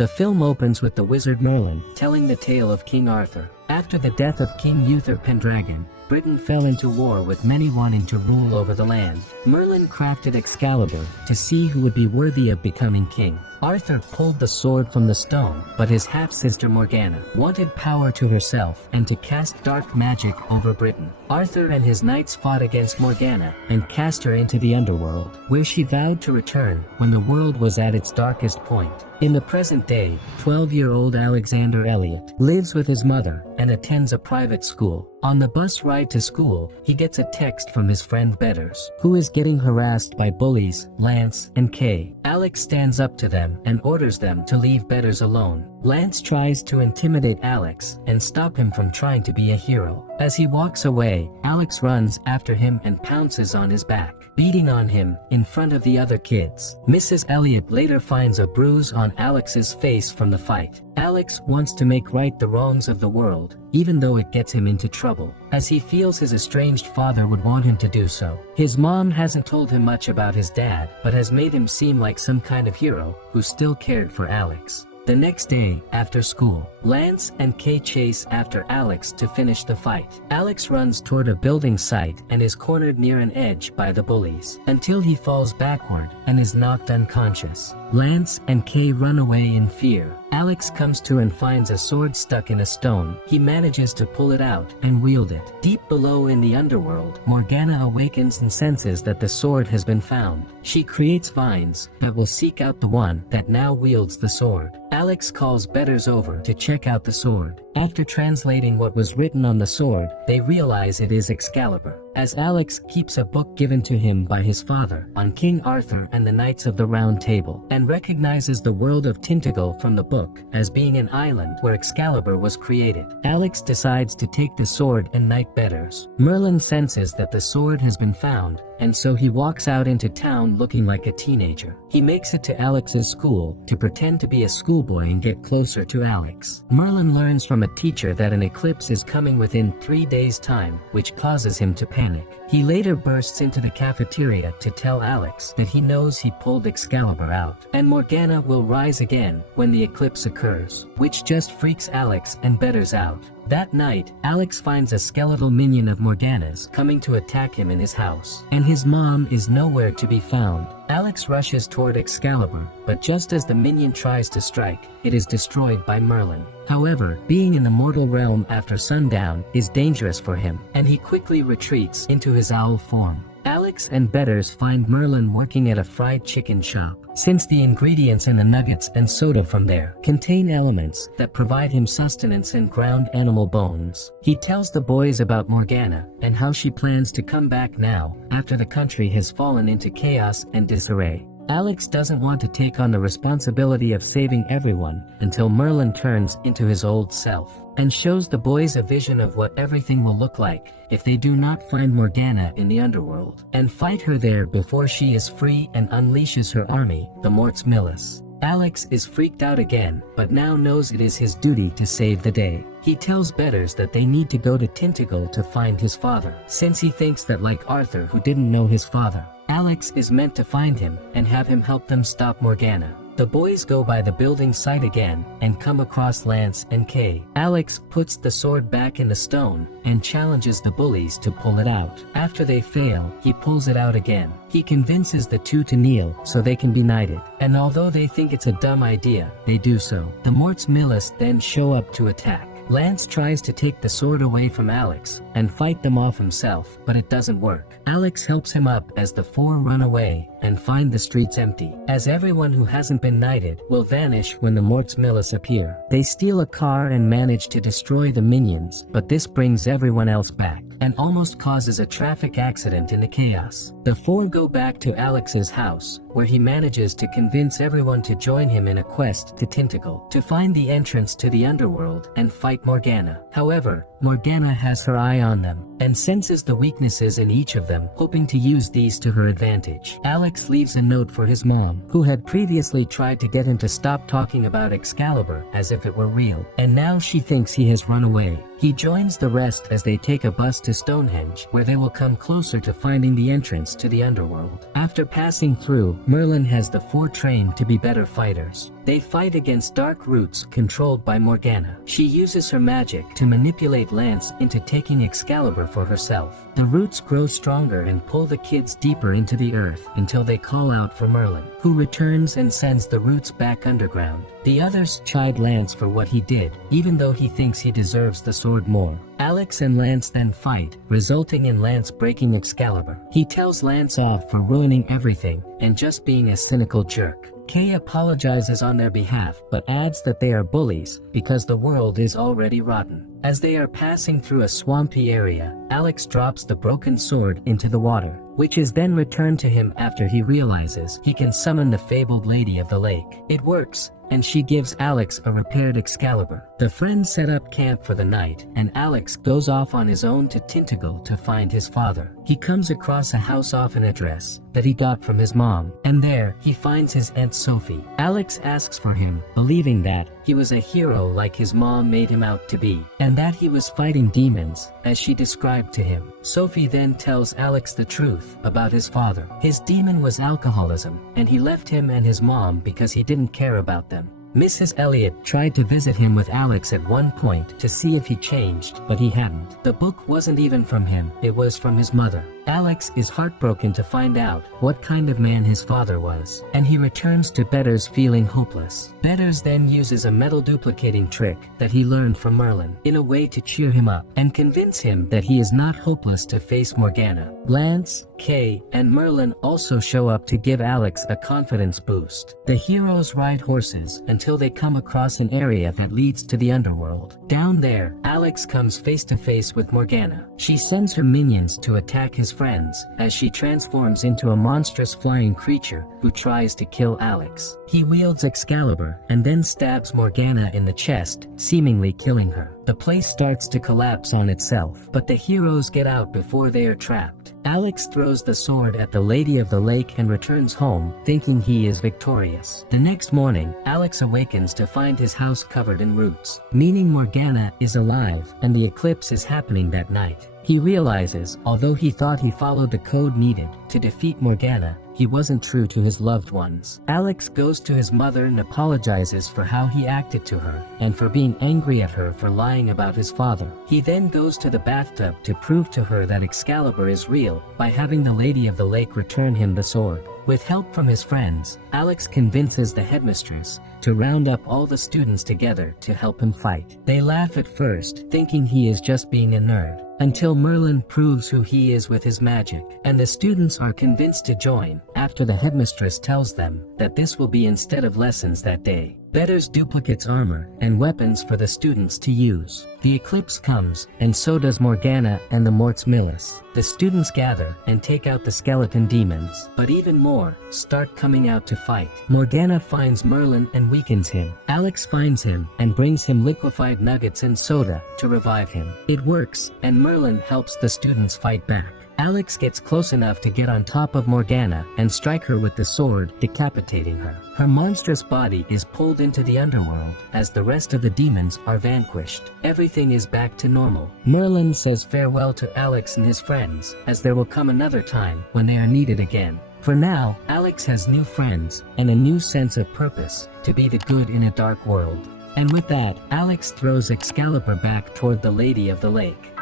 The film opens with the wizard Merlin telling the tale of King Arthur. After the death of King Uther Pendragon, Britain fell into war with many wanting to rule over the land. Merlin crafted Excalibur to see who would be worthy of becoming king. Arthur pulled the sword from the stone, but his half-sister Morgana wanted power to herself and to cast dark magic over Britain. Arthur and his knights fought against Morgana and cast her into the underworld, where she vowed to return when the world was at its darkest point. In the present day, 12-year-old Alexander Elliot lives with his mother and attends a private school. On the bus ride to school, he gets a text from his friend Betters, who is getting harassed by bullies Lance and Kay. Alex stands up to them and orders them to leave Betters alone. Lance tries to intimidate Alex and stop him from trying to be a hero. As he walks away, Alex runs after him and pounces on his back, beating on him in front of the other kids. Mrs. Elliot later finds a bruise on Alex's face from the fight. Alex wants to make right the wrongs of the world, even though it gets him into trouble, as he feels his estranged father would want him to do so. His mom hasn't told him much about his dad, but has made him seem like some kind of hero who still cared for Alex. The next day, after school, Lance and Kay chase after Alex to finish the fight. Alex runs toward a building site and is cornered near an edge by the bullies, until he falls backward and is knocked unconscious. Lance and Kay run away in fear. Alex comes to and finds a sword stuck in a stone. He manages to pull it out and wield it. Deep below in the underworld, Morgana awakens and senses that the sword has been found. She creates vines that will seek out the one that now wields the sword. Alex calls Betters over to check out the sword. After translating what was written on the sword, they realize it is Excalibur. As Alex keeps a book given to him by his father on King Arthur and the Knights of the Round Table, and recognizes the world of Tintagel from the book as being an island where Excalibur was created, Alex decides to take the sword and knight Betters. Merlin senses that the sword has been found, and so he walks out into town looking like a teenager. He makes it to Alex's school to pretend to be a schoolboy and get closer to Alex. Merlin learns from a teacher that an eclipse is coming within 3 days' time, which causes him to panic. He later bursts into the cafeteria to tell Alex that he knows he pulled Excalibur out, and Morgana will rise again when the eclipse occurs, which just freaks Alex and Betters out. That night, Alex finds a skeletal minion of Morgana's coming to attack him in his house, and his mom is nowhere to be found. Alex rushes toward Excalibur, but just as the minion tries to strike, it is destroyed by Merlin. However, being in the mortal realm after sundown is dangerous for him, and he quickly retreats into his owl form. Alex and Betters find Merlin working at a fried chicken shop, since the ingredients in the nuggets and soda from there contain elements that provide him sustenance and ground animal bones. He tells the boys about Morgana and how she plans to come back now after the country has fallen into chaos and disarray. Alex doesn't want to take on the responsibility of saving everyone until Merlin turns into his old self and shows the boys a vision of what everything will look like if they do not find Morgana in the underworld and fight her there before she is free and unleashes her army, the Morts Millis. Alex is freaked out again, but now knows it is his duty to save the day. He tells Betters that they need to go to Tintagel to find his father, since he thinks that like Arthur who didn't know his father, Alex is meant to find him and have him help them stop Morgana. The boys go by the building site again and come across Lance and Kay. Alex puts the sword back in the stone and challenges the bullies to pull it out. After they fail, he pulls it out again. He convinces the two to kneel so they can be knighted, and although they think it's a dumb idea, they do so. The Morts Millis then show up to attack. Lance tries to take the sword away from Alex and fight them off himself, but it doesn't work. Alex helps him up as the four run away and find the streets empty, as everyone who hasn't been knighted will vanish when the Morts Millis appear. They steal a car and manage to destroy the minions, but this brings everyone else back and almost causes a traffic accident in the chaos. The four go back to Alex's house, where he manages to convince everyone to join him in a quest to Tintagel to find the entrance to the underworld and fight Morgana. However, Morgana has her eye on them and senses the weaknesses in each of them, hoping to use these to her advantage. Alex leaves a note for his mom, who had previously tried to get him to stop talking about Excalibur as if it were real, and now she thinks he has run away. He joins the rest as they take a bus to Stonehenge, where they will come closer to finding the entrance to the underworld. After passing through, Merlin has the four trained to be better fighters. They fight against dark roots controlled by Morgana. She uses her magic to manipulate Lance into taking Excalibur for herself. The roots grow stronger and pull the kids deeper into the earth until they call out for Merlin, who returns and sends the roots back underground. The others chide Lance for what he did, even though he thinks he deserves the sword more. Alex and Lance then fight, resulting in Lance breaking Excalibur. He tells Lance off for ruining everything and just being a cynical jerk. Kay apologizes on their behalf but adds that they are bullies because the world is already rotten. As they are passing through a swampy area, Alex drops the broken sword into the water, which is then returned to him after he realizes he can summon the fabled Lady of the Lake. It works, and she gives Alex a repaired Excalibur. The friends set up camp for the night, and Alex goes off on his own to Tintagel to find his father. He comes across a house orphan dress that he got from his mom, and there he finds his Aunt Sophie. Alex asks for him, believing that he was a hero like his mom made him out to be, and that he was fighting demons, as she described to him. Sophie then tells Alex the truth about his father. His demon was alcoholism, and he left him and his mom because he didn't care about them. Mrs. Elliot tried to visit him with Alex at one point to see if he changed, but he hadn't. The book wasn't even from him, it was from his mother. Alex is heartbroken to find out what kind of man his father was, and he returns to Betters feeling hopeless. Betters then uses a metal duplicating trick that he learned from Merlin in a way to cheer him up and convince him that he is not hopeless to face Morgana. Lance, Kay, and Merlin also show up to give Alex a confidence boost. The heroes ride horses until they come across an area that leads to the underworld. Down there, Alex comes face to face with Morgana. She sends her minions to attack his friends as she transforms into a monstrous flying creature who tries to kill Alex. He wields Excalibur and then stabs Morgana in the chest, seemingly killing her. The place starts to collapse on itself, but the heroes get out before they are trapped. Alex throws the sword at the Lady of the Lake and returns home, thinking he is victorious. The next morning, Alex awakens to find his house covered in roots, meaning Morgana is alive and the eclipse is happening that night. He realizes, although he thought he followed the code needed to defeat Morgana, he wasn't true to his loved ones. Alex goes to his mother and apologizes for how he acted to her, and for being angry at her for lying about his father. He then goes to the bathtub to prove to her that Excalibur is real, by having the Lady of the Lake return him the sword. With help from his friends, Alex convinces the headmistress to round up all the students together to help him fight. They laugh at first, thinking he is just being a nerd, until Merlin proves who he is with his magic, and the students are convinced to join, after the headmistress tells them that this will be instead of lessons that day. Betters duplicates armor and weapons for the students to use. The eclipse comes, and so does Morgana and the Morts Millis. The students gather and take out the skeleton demons, but even more start coming out to fight. Morgana finds Merlin and weakens him. Alex finds him and brings him liquefied nuggets and soda to revive him. It works, and Merlin helps the students fight back. Alex gets close enough to get on top of Morgana and strike her with the sword, decapitating her. Her monstrous body is pulled into the underworld as the rest of the demons are vanquished. Everything is back to normal. Merlin says farewell to Alex and his friends, as there will come another time when they are needed again. For now, Alex has new friends and a new sense of purpose to be the good in a dark world. And with that, Alex throws Excalibur back toward the Lady of the Lake.